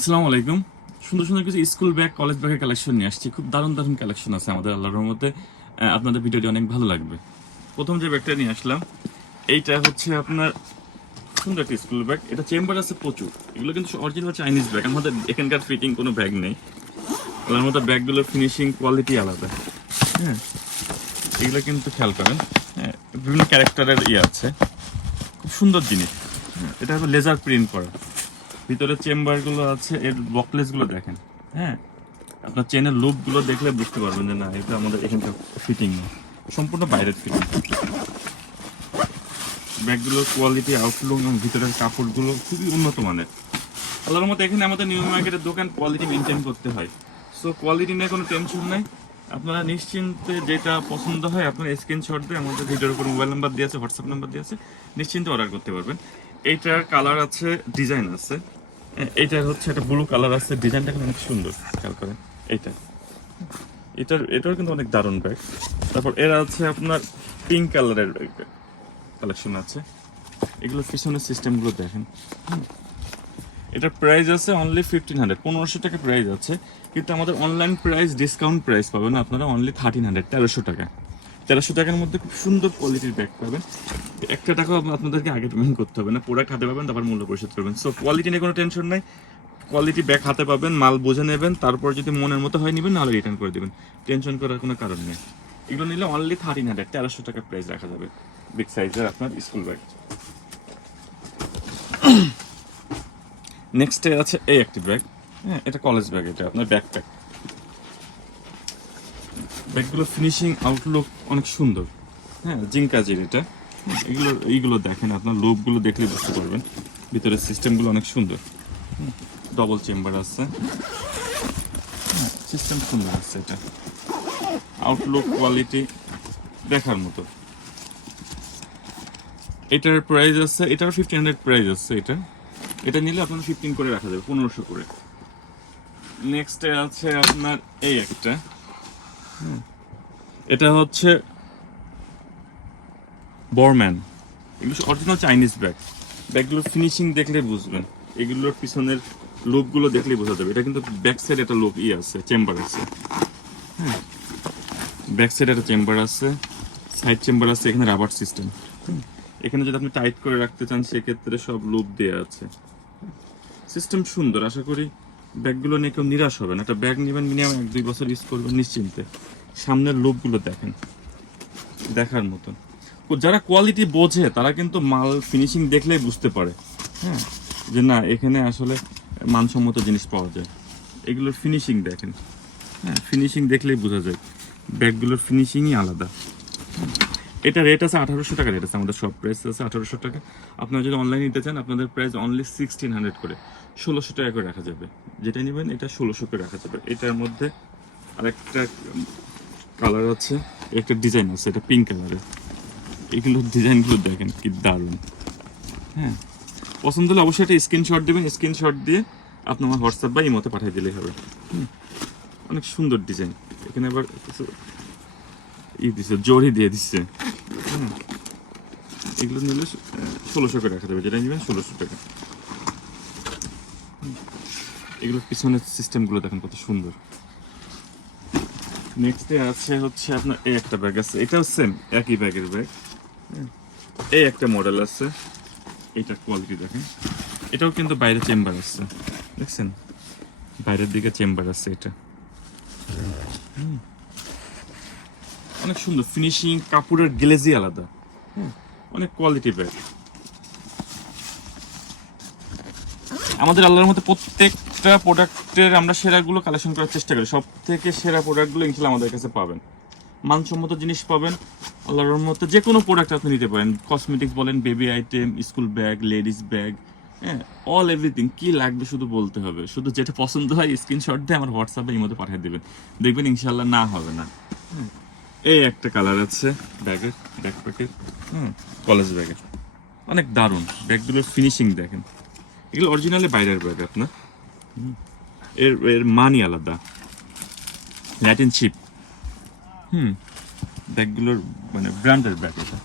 আসসালামু আলাইকুম। সুন্দর সুন্দর কিছু স্কুল ব্যাগ কলেজ ব্যাগের কালেকশন নিয়ে আসছি। খুব দারুণ দারুণ কালেকশন আছে আমাদের আল্লাহর রহমতে। আপনাদের ভিডিওটি অনেক ভালো লাগবে। প্রথম যে ব্যাগটা নিয়ে আসলাম এইটা হচ্ছে আপনার সুন্দর একটা স্কুল ব্যাগ এটা চেম্বার আছে প্রচুর। এগুলো কিন্তু অরিজিনাল চাইনিজ ব্যাগ আমাদের এখানকার ফিটিং কোনো ব্যাগ নেই। আল্লাহর মতো ব্যাগগুলোর ফিনিশিং কোয়ালিটি আলাদা। হ্যাঁ এগুলো কিন্তু খেয়াল করেন। হ্যাঁ বিভিন্ন ক্যারেক্টারের ইয়ে আছে। খুব সুন্দর জিনিস। হ্যাঁ, এটা লেজার প্রিন্ট করা। ভিতরে চেম্বারগুলো আছে, এর বকলেসগুলো দেখেন হ্যাঁ? আপনার চেনের লুপগুলো দেখলে বুঝতে পারবেন যে না, এটা আমাদের এখানকার ফিটিং সম্পূর্ণ বাইরের ফিটিং ব্যাগগুলোর কোয়ালিটি আউটলুক এবং ভিতরের কাপড়গুলো খুবই উন্নত মানের। আল্লাহর মতো এখানে আমাদের নিউ মার্কেটের দোকান কোয়ালিটি মেনটেন করতে হয়। সো কোয়ালিটি নিয়ে কোনো টেনশন নাই। আপনারা নিশ্চিন্তে যেটা পছন্দ হয়, আপনারা স্ক্রিনশট দিয়ে আমাদের ভিডিওর উপর মোবাইল নাম্বার দিয়ে আছে হোয়াটসঅ্যাপ নাম্বার দিয়ে আছে, নিশ্চিন্তে অর্ডার করতে পারবেন। এইটার কালার আছে ডিজাইন আছে। এ- এইটার হচ্ছে একটা ব্লু কালার আছে। ডিজাইনটা কিন্তু অনেক সুন্দর, খেয়াল করেন। এইটা। এটার এটার কিন্তু অনেক দারুণ ব্যাগ তারপর এর আছে আপনার পিঙ্ক কালারের কালেকশন আছে। এগুলো পিছনের সিস্টেমগুলো দেখেন। এটার প্রাইস আছে অনলি ফিফটিন হান্ড্রেড পনেরোশো টাকা প্রাইস আছে। কিন্তু আমাদের অনলাইন প্রাইস ডিসকাউন্ট প্রাইস পাবেন আপনারা অনলি থার্টিন হান্ড্রেড তেরোশো টাকা তেরোশো টাকার মধ্যে খুব সুন্দর কোয়ালিটির ব্যাগ পাবেন। একটা টাকাও আপ- আপনাদেরকে আগে পেমেন্ট করতে হবে না। প্রোডাক্ট হাতে পাবেন, তারপর মূল্য পরিশোধ করবেন। সো কোয়ালিটি নিয়ে কোনো টেনশন নাই। কোয়ালিটি ব্যাগ হাতে পাবেন, মাল বুঝে নেবেন, তারপর যদি মনের মতো হয় নেবেন, নাহলে রিটার্ন করে দেবেন। টেনশন করার কোনো কারণ নেই। এগুলো নিলে অনলি থার্টিন হান্ড্রেড তেরোশো টাকা প্রাইস রাখা যাবে। বিগ সাইজের আপনার স্কুল ব্যাগ নেক্সট আছে এই একটি ব্যাগ হ্যাঁ এটা কলেজ ব্যাগ এটা আপনার ব্যাকপ্যাক ব্যাগগুলো ফিনিশিং আউটলুক অনেক সুন্দর। হ্যাঁ জিঙ্কাজের এটা। এগুলো, এইগুলো দেখেন, আপনার লোকগুলো দেখলে বুঝতে পারবেন। ভিতরের সিস্টেমগুলো অনেক সুন্দর। ডবল চেম্বার আছে। সিস্টেম সুন্দর আছে এটা। আউটলুক কোয়ালিটি দেখার মতো। এটার প্রাইস আছে এটার ফিফটি হান্ড্রেড প্রাইস আছে এটা। এটা নিলে আপনার ফিফটিন করে রাখা যাবে, পনেরোশো করে। নেক্সটে আছে আপনার এই একটা। হুম। এটা হচ্ছে বরম্যান এগুলো অরিজিনাল চাইনিজ ব্যাগ ব্যাগগুলোর ফিনিশিং দেখলে বুঝবেন। এগুলোর পিছনের লোকগুলো দেখলেই বোঝা যাবে। এটা কিন্তু ব্যাক সাইড একটা লোক ই আছে চেম্বার আছে। হ্যাঁ। ব্যাক সাইড একটা চেম্বার আছে সাইড চেম্বার আছে, এখানে রাবার সিস্টেম এখানে যদি আপনি টাইট করে রাখতে চান, সেক্ষেত্রে সব লুপ দেওয়া আছে। সিস্টেম সুন্দর, আশা করি ব্যাগগুলো নিয়ে কেউ নিরাশ হবে না। একটা ব্যাগ নেবেন মিনিমাম এক দুই বছর ইউজ করবেন, নিশ্চিন্তে। সামনের লুপগুলো দেখেন। দেখার মতন। যারা কোয়ালিটি বোঝে, তারা কিন্তু মাল ফিনিশিং দেখলেই বুঝতে পারে। হ্যাঁ? যে না, এখানে আসলে মানসম্মত জিনিস পাওয়া যায়। এগুলোর ফিনিশিং দেখেন। হ্যাঁ ফিনিশিং দেখলেই বোঝা যায়। ব্যাগগুলোর ফিনিশিংই আলাদা। এটা রেট আছে আঠারোশো টাকা রেট আছে, আমাদের সব প্রাইস আছে আঠারোশো টাকা। আপনারা যদি অনলাইন নিতে চান, আপনাদের প্রাইস অনলি সিক্সটিন হান্ড্রেড করে। ষোলোশো টাকা করে রাখা যাবে। যেটা নেবেন, এটা ষোলোশো করে রাখা যাবে। এটার মধ্যে আরেকটা কালার আছে, একটা ডিজাইন আছে, এটা পিঙ্ক কালারের। এগুলো ডিজাইনগুলো দেখেন কি দারুণ। হ্যাঁ পছন্দ হলে অবশ্যই একটা স্ক্রিনশট দেবেন স্ক্রিনশট দিয়ে আপনি আমার হোয়াটসঅ্যাপ বা ইমোতে পাঠিয়ে দিলেই হবে। অনেক সুন্দর ডিজাইন। এখানে আবার কিছু ই দিছে জড়ি দিয়ে দিচ্ছে হ্যাঁ এগুলো নিলে ষোলোশো করে রাখা যাবে। যেটা নেবেন ষোলোশো টাকা। এগুলোর পিছনের সিস্টেমগুলো দেখেন কত সুন্দর। নেক্সটে আছে হচ্ছে আপনার এই একটা ব্যাগ আছে। এটাও সেম একই ব্যাগের ব্যাগ এই একটা মডেল আছে। এইটার কোয়ালিটি দেখেন। এটাও কিন্তু বাইরে চেম্বার আছে। দেখছেন? বাইরের দিকে চেম্বার আছে এটা। অনেক সুন্দর। ফিনিশিং কাপড়ের গ্লেজি আলাদা। হুম, অনেক কোয়ালিটি ব্যাগ আমাদের আল্লাহর মধ্যে প্রত্যেকটা প্রোডাক্টের আমরা সেরাগুলো কালেকশন করার চেষ্টা করি। সব থেকে সেরা প্রোডাক্টগুলো ইনশাল্লাহ আমাদের কাছে পাবেন। মানসম্মত জিনিস পাবেন। আল্লাহর মধ্যে যে কোনো প্রোডাক্ট আপনি নিতে পারেন। কসমেটিক্স বলেন baby item school bag ladies bag হ্যাঁ অল এভরিথিং কি লাগবে শুধু বলতে হবে। শুধু যেটা পছন্দ হয় স্ক্রিনশট দিয়ে আমার হোয়াটসঅ্যাপে এই মধ্যে পাঠিয়ে দেবেন। দেখবেন ইনশাল্লাহ না হবে না। হ্যাঁ, এই একটা কালার আছে ব্যাগের ব্যাকপ্যাকের হুম কলেজ ব্যাগের অনেক দারুণ। ব্যাগগুলোর ফিনিশিং দেখেন। এগুলো অরিজিনালি বাইরের ব্যাগ আপনার এর এর মানি আলাদা। ল্যাটিন চিপ হুম, ব্যাগগুলোর মানে ব্র্যান্ডের ব্যাগ এটা।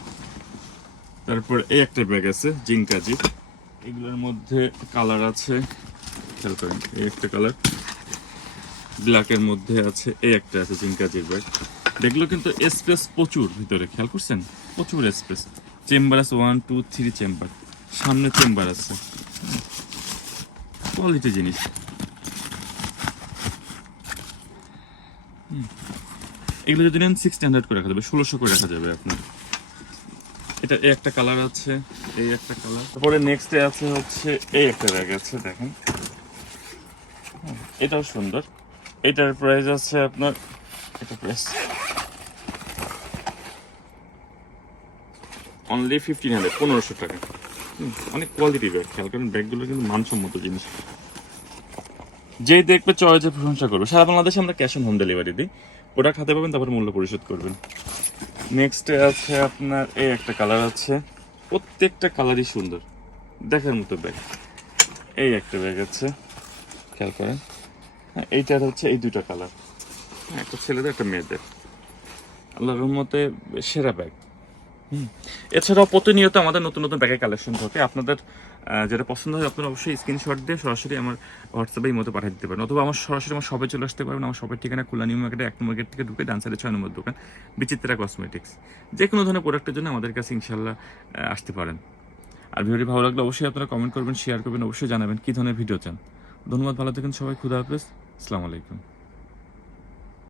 তারপর এই একটা ব্যাগ আছে জিঙ্কা জিপ এগুলোর মধ্যে কালার আছে, খেয়াল করেন, এই একটা কালার ব্ল্যাকের মধ্যে আছে, এই একটা আছে জিঙ্কাজির ব্যাগ দেখল কিন্তু স্পেস প্রচুর ভিতরে, খেয়াল করছেন? প্রচুর স্পেস চেম্বার আছে ওয়ান টু থ্রি চেম্বার সামনে চেম্বার আছে। কোয়ালিটি জিনিস। এগুলো যদি নেন সিক্স হান্ড্রেড করে রাখা যাবে, ষোলোশো করে রাখা যাবে আপনার। এটা এই একটা কালার আছে, এই একটা কালার তারপরে নেক্সট আছে হচ্ছে, এই একটা ব্যাগ আছে, দেখেন। এটাও সুন্দর। এটার প্রাইস আছে আপনার, এটা প্রাইস অনলি ফিফটিন হান্ড্রেড পনেরোশো টাকা। অনেক কোয়ালিটি ব্যাগ খেয়াল করেন ব্যাগগুলো কিন্তু মানসম্মত জিনিস। যেই দেখবে চয়েসের প্রশংসা করবে, সারা বাংলাদেশে আমরা ক্যাশ অন হোম ডেলিভারি দিই প্রোডাক্ট হাতে পাবেন, তারপর মূল্য পরিশোধ করবেন। নেক্সট আছে আপনার, এই একটা কালার আছে, প্রত্যেকটা কালারই সুন্দর, দেখার মতো ব্যাগ এই একটা ব্যাগ আছে, খেয়াল করেন। হ্যাঁ এইটার হচ্ছে এই দুটো কালার একটা ছেলেদের, একটা মেয়েদের। আল্লাহর রহমতে সেরা ব্যাগ। এছাড়াও প্রতিনিয়ত আমাদের নতুন নতুন ব্যাগের কালেকশন থাকে। আপনাদের যেটা পছন্দ হয়, আপনারা অবশ্যই স্ক্রিনশট দিয়ে সরাসরি আমার হোয়াটসঅ্যাপে মতো পাঠিয়ে দিতে পারেন। অথবা আমার সরাসরি আমার শপে চলে আসতে পারবেন। আমার শপের ঠিকানা খুলনা নিউ মার্কেটে এক নম্বর গেট থেকে ঢুকে ডান সাইডে ছয় নম্বর দোকান, বিচিত্রা কসমেটিক্স যে কোনো ধরনের প্রোডাক্টের জন্য আমাদের কাছে ইনশাল্লাহ আসতে পারেন। আর ভিডিওটি ভালো লাগলে অবশ্যই আপনারা কমেন্ট করবেন শেয়ার করবেন, অবশ্যই জানাবেন কী ধরনের ভিডিও চান। ধন্যবাদ, ভালো থাকেন সবাই। খুদা হাফেজ। আসসালামু আলাইকুম।